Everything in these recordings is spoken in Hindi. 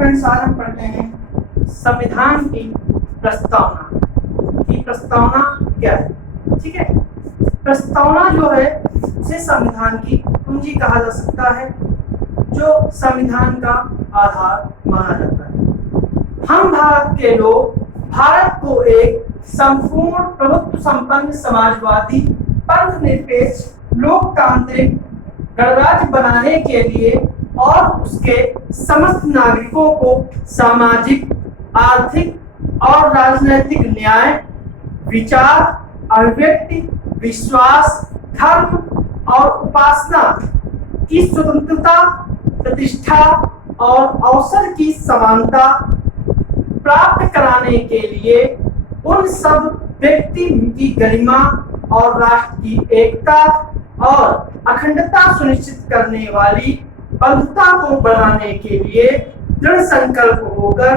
फ्रेंड्स, आज हम पढ़ते हैं संविधान की प्रस्तावना। की प्रस्तावना क्या है? ठीक है, प्रस्तावना जो है उसे संविधान की कुंजी कहा जा सकता है, जो संविधान का आधार माना जाता है। हम भारत के लोग भारत को एक संपूर्ण प्रभुत्व संपन्न समाजवादी पंथ निरपेक्ष लोकतांत्रिक गणराज्य बनाने के लिए और उसके समस्त नागरिकों को सामाजिक, आर्थिक और राजनैतिक न्याय, विचार, अभिव्यक्ति, विश्वास, धर्म और उपासना की स्वतंत्रता, प्रतिष्ठा और अवसर की समानता प्राप्त कराने के लिए उन सब व्यक्ति की गरिमा और राष्ट्र की एकता और अखंडता सुनिश्चित करने वाली बंधुता को बढ़ाने के लिए दृढ़ संकल्प होकर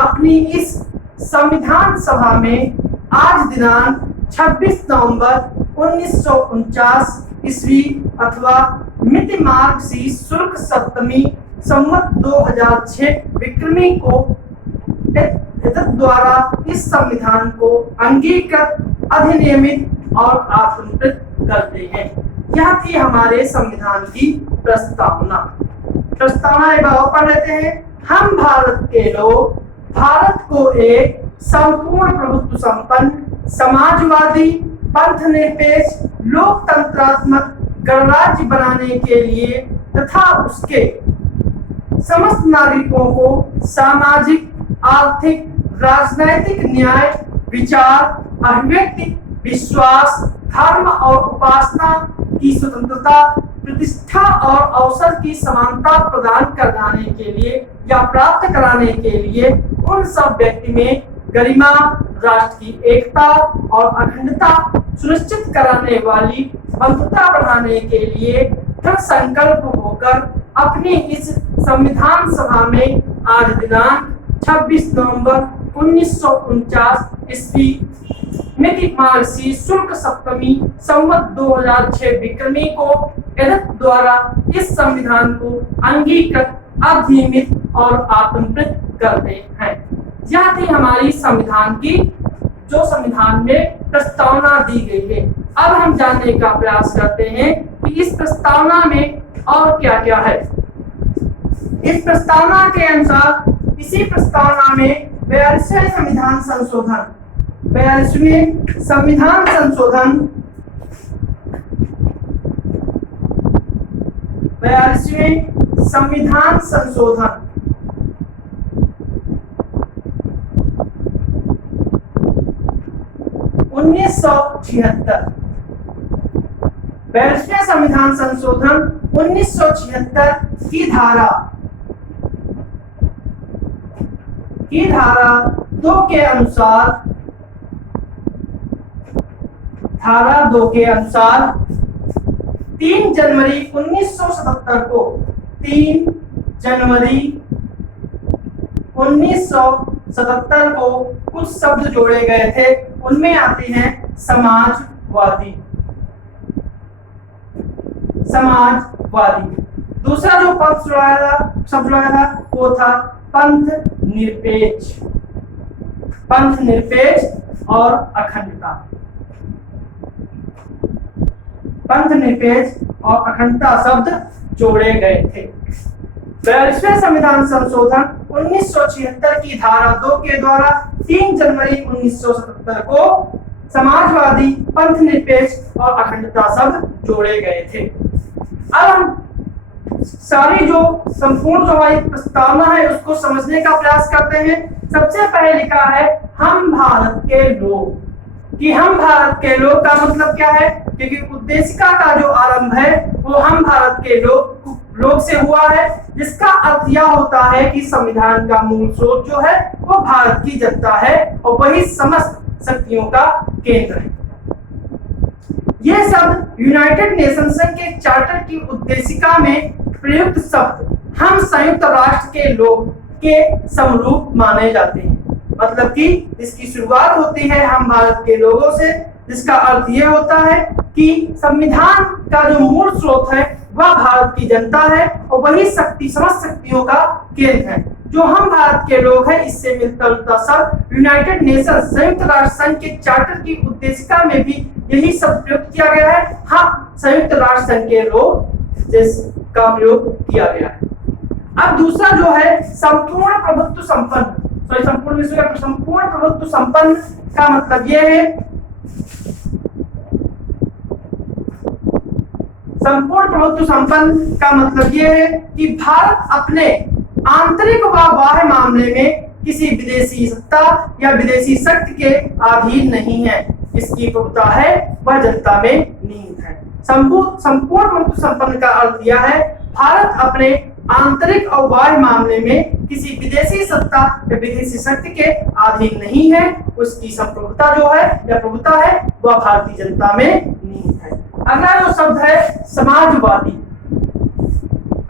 अपनी इस संविधान सभा में आज दिनांक 26 नवंबर 1949 ईस्वी अथवा मिति मार्ग सी शुक्ल सप्तमी संवत 2006 विक्रमी को द्वारा इस संविधान को अंगीकृत, अधिनियमित और आत्मकृत करते हैं। यह थी हमारे संविधान की प्रस्तावना। प्रस्तावना एक बार पढ़ लेते हैं। हम भारत के लोग भारत को एक संपूर्ण प्रभुत्व संपन्न समाजवादी पंथ निरपेक्ष लोकतंत्रात्मक गणराज्य बनाने के लिए तथा उसके समस्त नागरिकों को सामाजिक, आर्थिक, राजनैतिक न्याय, विचार, अभिव्यक्ति, विश्वास, धर्म और उपासना की स्वतंत्रता, प्रतिष्ठा और अवसर की समानता प्रदान कराने के लिए या प्राप्त कराने के लिए उन सब व्यक्ति में गरिमा, राष्ट्र की एकता और अखंडता सुनिश्चित कराने वाली बंधुता बढ़ाने के लिए दृढ़ संकल्प होकर अपनी इस संविधान सभा में आज दिनांक 26 नवंबर 1949 ईस्वी मिति मार्ग सी शुक्ल सप्तमी संवत 2006 विक्रमी को द्वारा इस संविधान को अंगीकृत, अधिनियमित और आत्मकृत करते हैं। यह थी हमारी संविधान की, जो संविधान में प्रस्तावना दी गई है। अब हम जानने का प्रयास करते हैं कि इस प्रस्तावना में और क्या क्या है। इस प्रस्तावना के अनुसार इसी प्रस्तावना में 42वें संविधान संशोधन 42वें संविधान संशोधन 42वें संविधान संशोधन 1976 42वें संविधान संशोधन 1976 की धारा 2 के अनुसार धारा 2 के अनुसार 3 जनवरी 1977 को 3 जनवरी 1977 को कुछ शब्द जोड़े गए थे। उनमें आते हैं समाजवादी। दूसरा जो पद जोड़ा था वो था पंथ निरपेक्ष और अखंडता। पंथ निरपेक्ष और अखंडता शब्द जोड़े गए थे। 42वें संविधान संशोधन 1976 की धारा 2 के द्वारा 3 जनवरी 1977 को समाजवादी, पंथ निरपेक्ष और अखंडता शब्द जोड़े गए थे। अब हम सारी जो संपूर्ण जो हमारी प्रस्तावना है उसको समझने का प्रयास करते हैं। सबसे पहले लिखा है हम भारत के लोग। कि हम भारत के लोग का मतलब क्या है? क्योंकि उद्देशिका का जो आरंभ है वो हम भारत के लोग से हुआ है, जिसका अर्थ यह होता है कि संविधान का मूल स्रोत जो है वो भारत की जनता है और वही समस्त शक्तियों का केंद्र है। ये शब्द यूनाइटेड नेशन संघ के चार्टर की उद्देशिका में प्रयुक्त शब्द हम संयुक्त राष्ट्र के लोग के समरूप माने जाते हैं। मतलब कि इसकी शुरुआत होती है हम भारत के लोगों से, जिसका अर्थ ये होता है कि संविधान का जो मूल स्रोत है वह भारत की जनता है और वही शक्ति समस्त शक्तियों का केंद्र है। जो हम भारत के लोग हैं इससे मिलता जुलता शब्द यूनाइटेड नेशन संयुक्त राष्ट्र संघ के चार्टर की उद्देशिका में भी यही शब्द प्रयोग किया गया है। हाँ, संयुक्त राष्ट्र संघ के लोग जिसका प्रयोग किया गया है। अब दूसरा जो है संपूर्ण प्रभुत्व संपन्न, संपूर्ण विश्व का संपूर्ण प्रभुत्व संपन्न का मतलब यह है, संपूर्ण प्रभुत्व संपन्न का मतलब यह है कि भारत अपने आंतरिक व बाह्य मामले में किसी विदेशी सत्ता या विदेशी शक्ति के अधीन नहीं है। इसकी प्रभुता है वह जनता में नींव है। संपूर्ण प्रभुत्व संपन्न का अर्थ यह है भारत अपने आंतरिक और बाह्य मामले में किसी विदेशी सत्ता या विदेशी शक्ति के अधीन नहीं है। उसकी संप्रभुता जो है या प्रभुता है वह भारतीय जनता में नींव है। अगला जो शब्द है समाजवादी,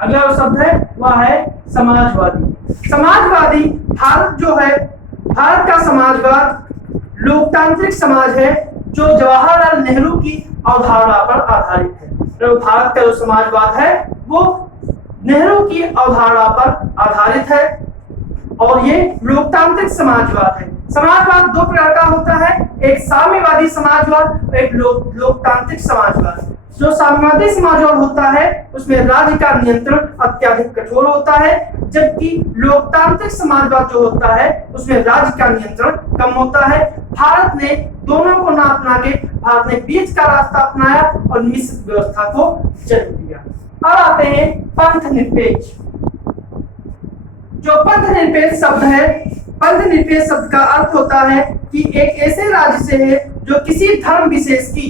अगला जो शब्द है वह है समाजवादी। समाजवादी भारत जो है, भारत का समाजवाद लोकतांत्रिक समाज है जो जवाहरलाल नेहरू की अवधारणा पर आधारित है। तो भारत का जो समाजवाद है वो नेहरू की अवधारणा पर आधारित है और ये लोकतांत्रिक समाजवाद है। समाजवाद दो प्रकार का होता है, एक साम्यवादी समाजवाद और एक लोकतांत्रिक समाजवाद। जो साम्यवादी समाजवाद होता है उसमें राज्य का नियंत्रण अत्यधिक कठोर होता है, जबकि लोकतांत्रिक समाजवाद जो होता है उसमें राज्य का नियंत्रण कम होता है। भारत ने दोनों को ना अपना के भारत ने बीच का रास्ता अपनाया और मिश्रित व्यवस्था को जन्म दिया। अब आते हैं पंथ निरपेक्ष। जो पंथ निरपेक्ष शब्द है, पंथ निरपेक्ष शब्द का अर्थ होता है कि एक ऐसे राज्य से है जो किसी धर्म विशेष की,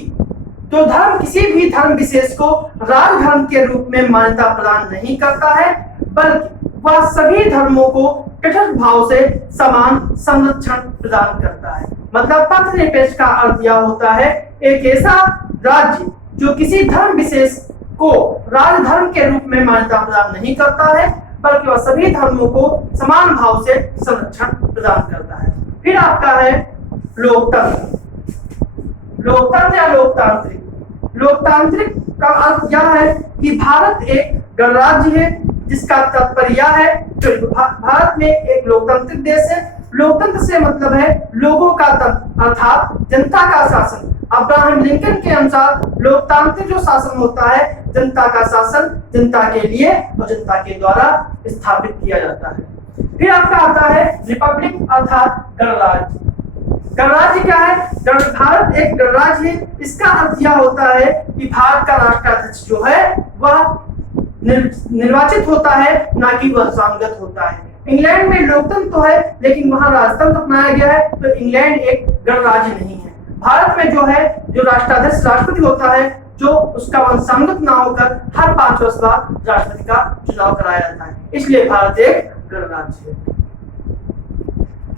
तो धर्म किसी भी धर्म विशेष को राजधर्म के रूप में मान्यता प्रदान नहीं करता है, बल्कि वह सभी धर्मों को कठोर भाव से समान संरक्षण प्रदान करता है। मतलब पंथ निरपेक्ष का अर्थ यह होता है एक ऐसा राज्य जो किसी धर्म विशेष को राजधर्म के रूप में मान्यता प्रदान नहीं करता है, बल्कि वह सभी धर्मों को समान भाव से संरक्षण प्रदान करता है। फिर आपका है लोकतंत्र। लोकतंत्र या लोकतांत्रिक, लोकतांत्रिक का अर्थ यह है कि भारत एक गणराज्य है, जिसका तात्पर्य यह है कि भारत में एक लोकतांत्रिक देश है। लोकतंत्र से मतलब है लोगों का तंत्र अर्थात जनता का शासन। अब्राहम लिंकन के अनुसार लोकतांत्रिक जो शासन होता है जनता का शासन जनता के लिए और जनता के द्वारा स्थापित किया जाता है। फिर आपका आता है रिपब्लिक अर्थात गणराज्य। गणराज्य क्या है? भारत एक गणराज्य है। इसका अर्थ यह होता है कि भारत का राष्ट्राध्यक्ष जो है वह निर्वाचित होता है, ना कि वह सांगत होता है। इंग्लैंड में लोकतंत्र तो है लेकिन वहां राजतंत्र अपनाया गया है, तो इंग्लैंड एक गणराज्य नहीं है। भारत में जो है जो राष्ट्राध्यक्ष राष्ट्रपति होता है, जो उसका वंशानुगत ना होकर हर 5 वर्ष बाद राष्ट्रपति का चुनाव कराया जाता है, इसलिए भारत एक गणराज्य है।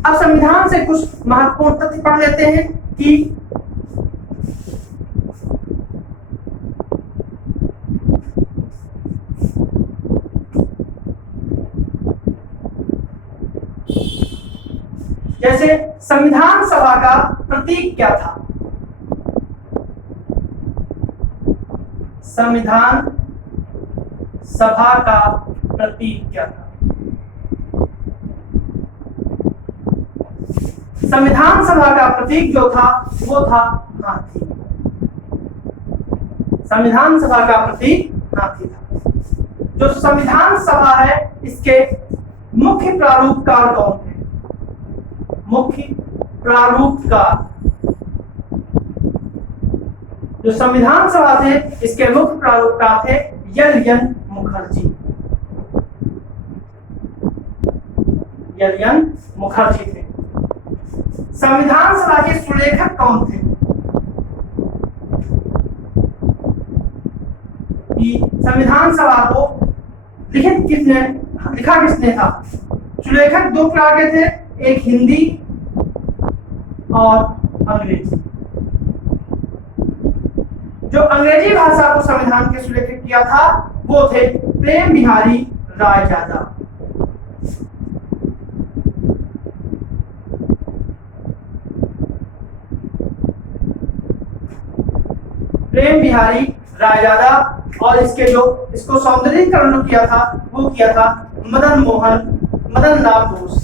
अब संविधान से कुछ महत्वपूर्ण तथ्य पढ़ लेते हैं कि जैसे संविधान सभा का प्रतीक क्या था? संविधान सभा का प्रतीक क्या था? संविधान सभा का प्रतीक जो था वो था हाथी। संविधान सभा का प्रतीक हाथी था। जो संविधान सभा है इसके मुख्य प्रारूपकार कौन थे? मुख्य प्रारूपकार जो संविधान सभा थे इसके मुख्य प्रारूपकार थे एल.एन. मुखर्जी। एल.एन. मुखर्जी थे। संविधान सभा के सुलेखक कौन थे? कि संविधान सभा को लिखा किसने था? सुलेखक दो प्रकार के थे, एक हिंदी और अंग्रेजी। जो अंग्रेजी भाषा को संविधान के सुलेखक किया था वो थे प्रेम बिहारी रायजादा। प्रेम बिहारी रायजादा और इसको सौंदर्यीकरण किया था वो किया था मदन मोहन मदन लाल बोस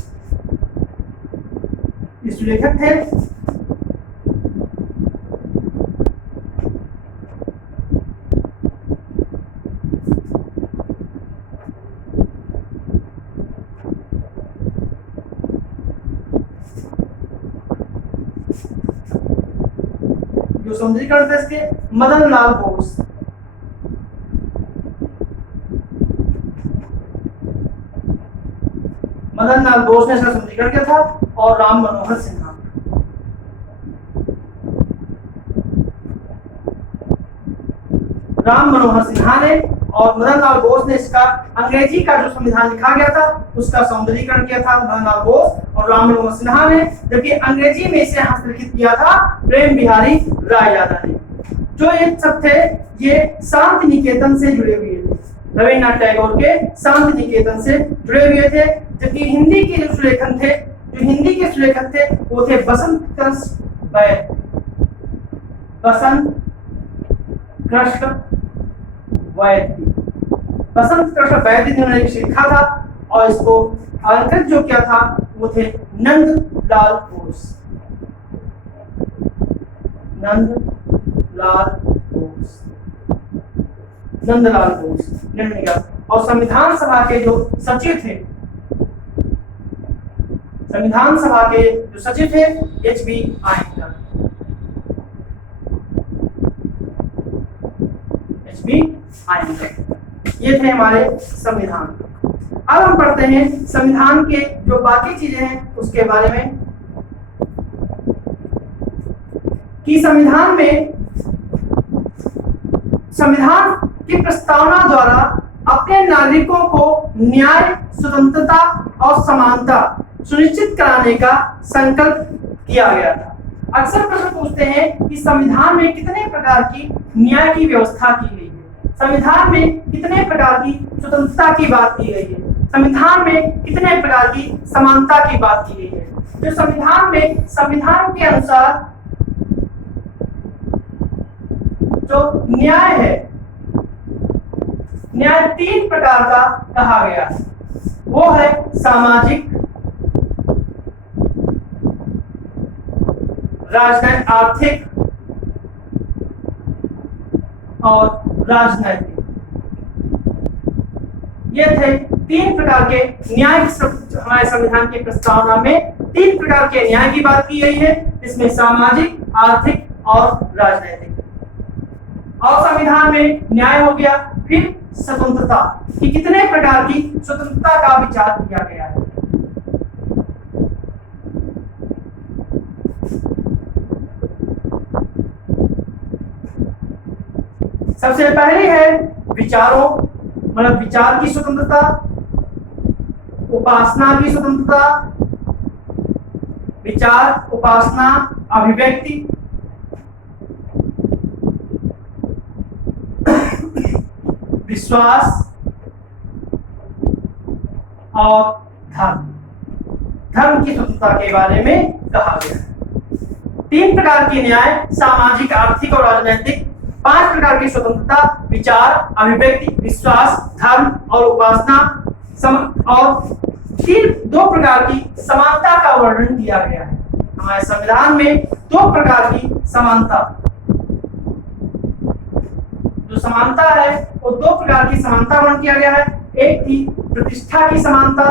इस लेखक थे। जो समुद्रीकरण थे इसके मदन लाल बोस। मदन लाल बोस ने इसका समुद्रीकरण किया था और राम मनोहर सिन्हा। राम मनोहर सिन्हा ने और मदन लाल बोस ने इसका अंग्रेजी का जो संविधान लिखा गया था उसका सौंदर्यीकरण किया था मदन लाल बोस और राम मनोहर सिन्हा ने, जबकि अंग्रेजी में इसे हस्तलिखित किया था प्रेम बिहारी राय यादव ने। जो ये सब थे ये शांति निकेतन से जुड़े हुए थे, रविन्द्रनाथ टैगोर के शांति निकेतन से जुड़े हुए थे। जबकि हिंदी के जो सुलेखन थे, जो हिंदी के सुलेखक थे वो थे बसंत कृष्ण वैद्य। बसंत कृष्ण वैद्य, बसंत कृष्ण वैद्य ने उन्होंने लिखा था और इसको अलंकृत जो किया था वो थे नंदलाल बोस। नंदलाल बोस, नंदलाल बोस ने किया। और संविधान सभा के जो सचिव थे, संविधान सभा के जो सचिव थे एच.बी. आयंगर। एच.बी. आयंगर ये थे हमारे संविधान। अब हम पढ़ते हैं संविधान के जो बाकी चीजें हैं उसके बारे में कि संविधान की प्रस्तावना द्वारा अपने नागरिकों को न्याय, स्वतंत्रता और समानता सुनिश्चित कराने का संकल्प किया गया था। अक्सर प्रश्न पूछते हैं कि संविधान में कितने प्रकार की न्याय की व्यवस्था की गई है, संविधान में कितने प्रकार की स्वतंत्रता की बात की गई है, संविधान में कितने प्रकार की समानता की बात की गई है। जो संविधान के अनुसार जो न्याय है, न्याय 3 प्रकार का कहा गया है। वो है सामाजिक, राजनैतिक, आर्थिक और राजनैतिक। ये थे 3 प्रकार के न्याय। हमारे संविधान की प्रस्तावना में 3 प्रकार के न्याय की बात की गई है, इसमें सामाजिक, आर्थिक और राजनैतिक। और संविधान में न्याय हो गया। फिर स्वतंत्रता कि कितने प्रकार की स्वतंत्रता का विचार किया गया है। सबसे पहली है विचारों, मतलब विचार की स्वतंत्रता, उपासना की स्वतंत्रता, विचार, उपासना, अभिव्यक्ति, विश्वास और धर्म की स्वतंत्रता के बारे में कहा गया है। 3 प्रकार की न्याय, सामाजिक, आर्थिक और राजनीतिक, 5 प्रकार की स्वतंत्रता, विचार, अभिव्यक्ति, विश्वास, धर्म और उपासना, और 2 प्रकार की समानता का वर्णन किया गया है। हमारे संविधान में 2 प्रकार की समानता, जो समानता है वो 2 प्रकार की समानता वर्णन किया गया है। एक थी प्रतिष्ठा की समानता,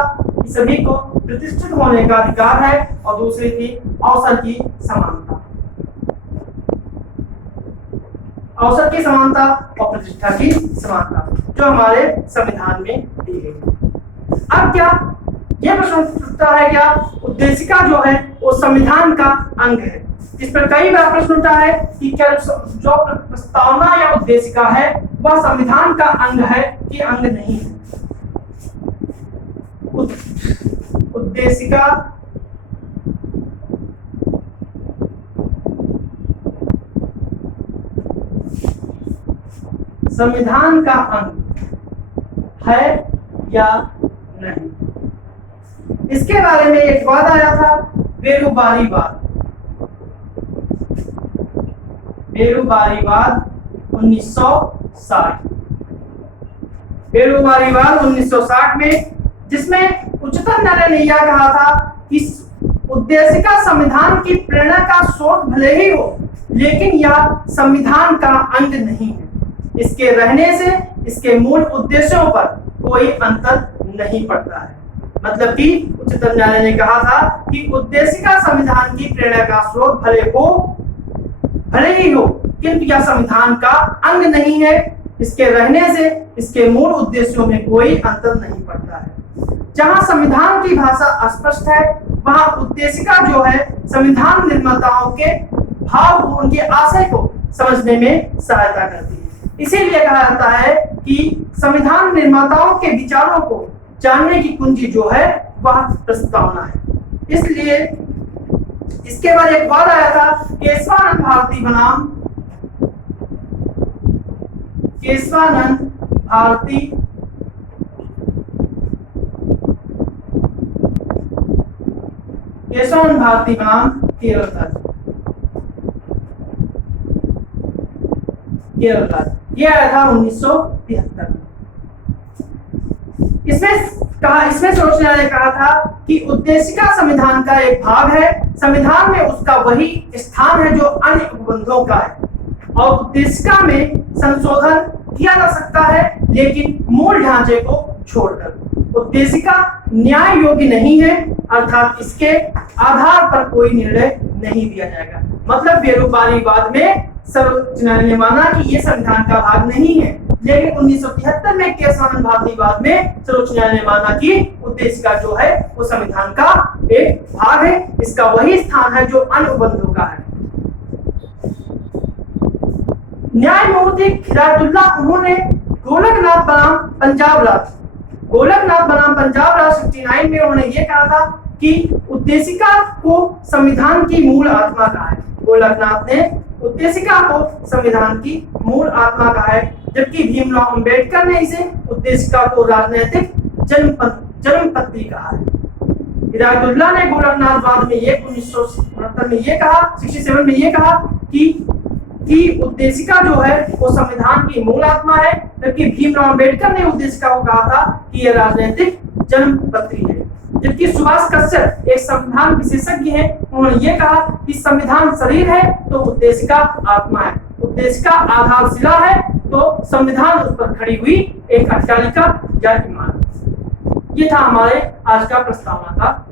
सभी को प्रतिष्ठित होने का अधिकार है, और दूसरी थी अवसर की समानता। अवसर की समानता और प्रतिष्ठा की समानता जो हमारे संविधान में दी गई। अब क्या यह प्रश्न उठता है, क्या उद्देशिका जो है वो संविधान का अंग है? इस पर कई बार प्रश्न उठा है कि क्या जो प्रस्तावना या उद्देशिका है वह संविधान का अंग है कि अंग नहीं है। उद्देशिका संविधान का अंग है या नहीं, इसके बारे में एक वाद आया था, बेरुबारीवाद। बेरुबारीवाद 1960। बेरुबारीवाद 1960 में जिसमें उच्चतम न्यायालय ने यह कहा था कि उद्देशिका संविधान की प्रेरणा का स्रोत भले ही हो, लेकिन यह संविधान का अंग नहीं है। इसके रहने से इसके मूल उद्देश्यों पर कोई अंतर नहीं पड़ता है। मतलब कि उच्चतम न्यायालय ने कहा था कि उद्देशिका संविधान की प्रेरणा का स्रोत भले ही हो, किंतु यह संविधान का अंग नहीं है। इसके रहने से इसके मूल उद्देश्यों में कोई अंतर नहीं पड़ता है। जहां संविधान की भाषा स्पष्ट है, वहां उद्देशिका जो है संविधान निर्माताओं के भाव को, उनके आशय को समझने में सहायता करती है। इसीलिए कहा जाता है कि संविधान निर्माताओं के विचारों को जानने की कुंजी जो है वह प्रस्तावना है। इसलिए इसके बाद एक बार आया था केशवानंद भारती बनाम केरल राज्य, ये आया था 1973 में। इसमें सर्वोच्च न्यायालय ने कहा था कि उद्देशिका संविधान का एक भाग है। संविधान में उसका वही स्थान है जो अन्य उपबंधों का है, और उद्देशिका में संशोधन किया जा सकता है, लेकिन मूल ढांचे को छोड़कर। उद्देशिका न्याय योग्य नहीं है, अर्थात इसके आधार पर कोई निर्णय नहीं दिया जाएगा। मतलब बेरोजगारीवाद में सर्वोच्च न्यायालय ने माना कि यह संविधान का भाग नहीं है, लेकिन 1973 में केशवानंद भारतीवाद में सर्वोच्च न्यायालय ने माना कि उद्देशिका जो है वो संविधान का एक भाग है, इसका वही स्थान है जो अन्य उपबंधों का है। न्यायमूर्ति खिरायतुल्ला, उन्होंने गोलकनाथ बनाम पंजाब राज्य 69 में उन्होंने ये कहा था कि उद्देशिका को संविधान की मूल आत्मा कहा है। गोलकनाथ ने उद्देशिका को संविधान की मूल आत्मा कहा है, जबकि भीमराव अंबेडकर ने इसे उद्देशिका को राजनीतिक जन्मपत्री कहा है। हिदायतुल्लाह ने गोलकनाथवाद में ये 1969 में ये कहा, 67 में ये कहा कि उद्देशिका जो है वो संविधान की मूल आत्मा है, जबकि भीमराव अंबेडकर ने उद्देशिका को कहा था कि यह राजनीतिक जन्मपत्री है। जबकि सुभाष कश्यप एक संविधान विशेषज्ञ हैं, उन्होंने ये कहा कि संविधान शरीर है तो उद्देशिका आत्मा है, उद्देशिका आधारशिला है तो संविधान उस पर खड़ी हुई एक अट्टालिका या इमारत। ये था हमारे आज का प्रस्तावना का